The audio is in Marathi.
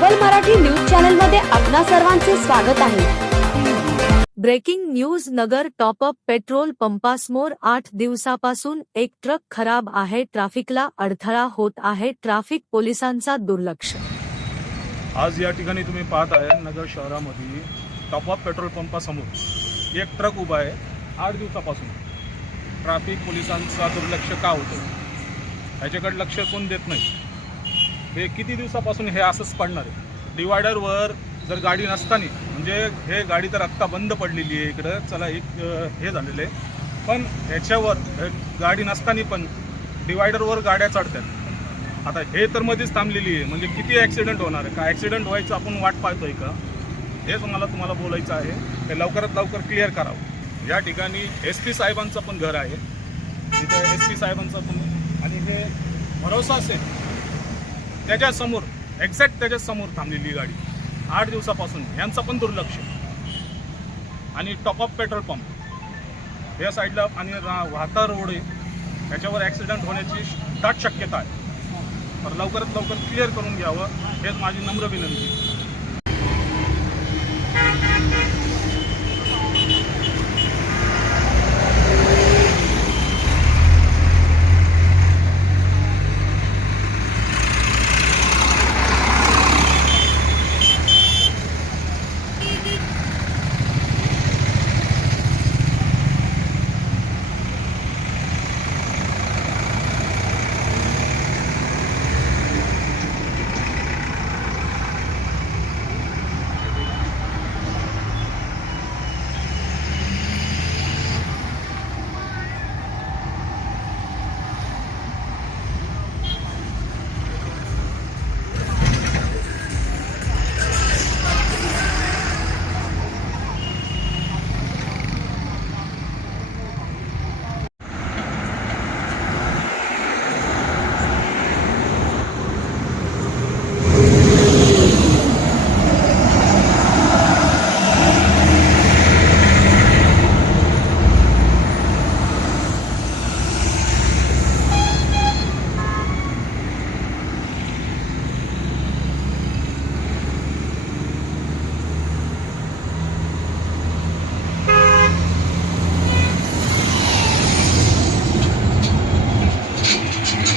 ग्लोबल मराठी न्यूज चॅनल मध्ये आपणा सर्वांचे स्वागत आहे। ब्रेकिंग न्यूज नगर टॉपअप पेट्रोल पंपासमोर 8 दिवसापासून एक ट्रक खराब आहे। ट्रॅफिकला अडथळा होत आहे। ट्रॅफिक पोलिसांचा दुर्लक्ष। आज या ठिकाणी तुम्ही पाहत आहे नगर शहरामध्ये टॉपअप पेट्रोल पंपासमोर एक ट्रक उभा आहे। 8 दिवसापासून ट्रॅफिक पोलिसांचा दुर्लक्ष का होतं याच्याकडे लक्ष कोण देत नाही। हे किती दिवसापासून हे असंच पडणार आहे। डिवायडरवर जर गाडी नसताना म्हणजे हे गाडी तर आत्ता बंद पडलेली आहे इकडं, चला एक हे झालेलं आहे, पण ह्याच्यावर गाडी नसताना पण डिवायडरवर गाड्या चढतात। आता हे तर मध्येच थांबलेली आहे, म्हणजे किती ॲक्सिडेंट होणार आहे का? ॲक्सिडेंट व्हायचं आपण वाट पाहतोय का? हेच तुम्हाला बोलायचं आहे, ते लवकरात लवकर क्लिअर करावं। या ठिकाणी SP साहेबांचं पण घर आहे, तिथे SP साहेबांचं पण, आणि हे भरोसा असेल त्याच्यासमोर एक्झॅक्ट त्याच्यासमोर थांबलेली गाडी 8 दिवसापासून, यांचं पण दुर्लक्ष। आणि टॉपअप पेट्रोल पंप या साईडला आणि वाहता रोड आहे, त्याच्यावर ॲक्सिडेंट होण्याची दाट शक्यता आहे। तर लवकरात लवकर क्लिअर करून घ्यावं, हेच माझी नम्र विनंती।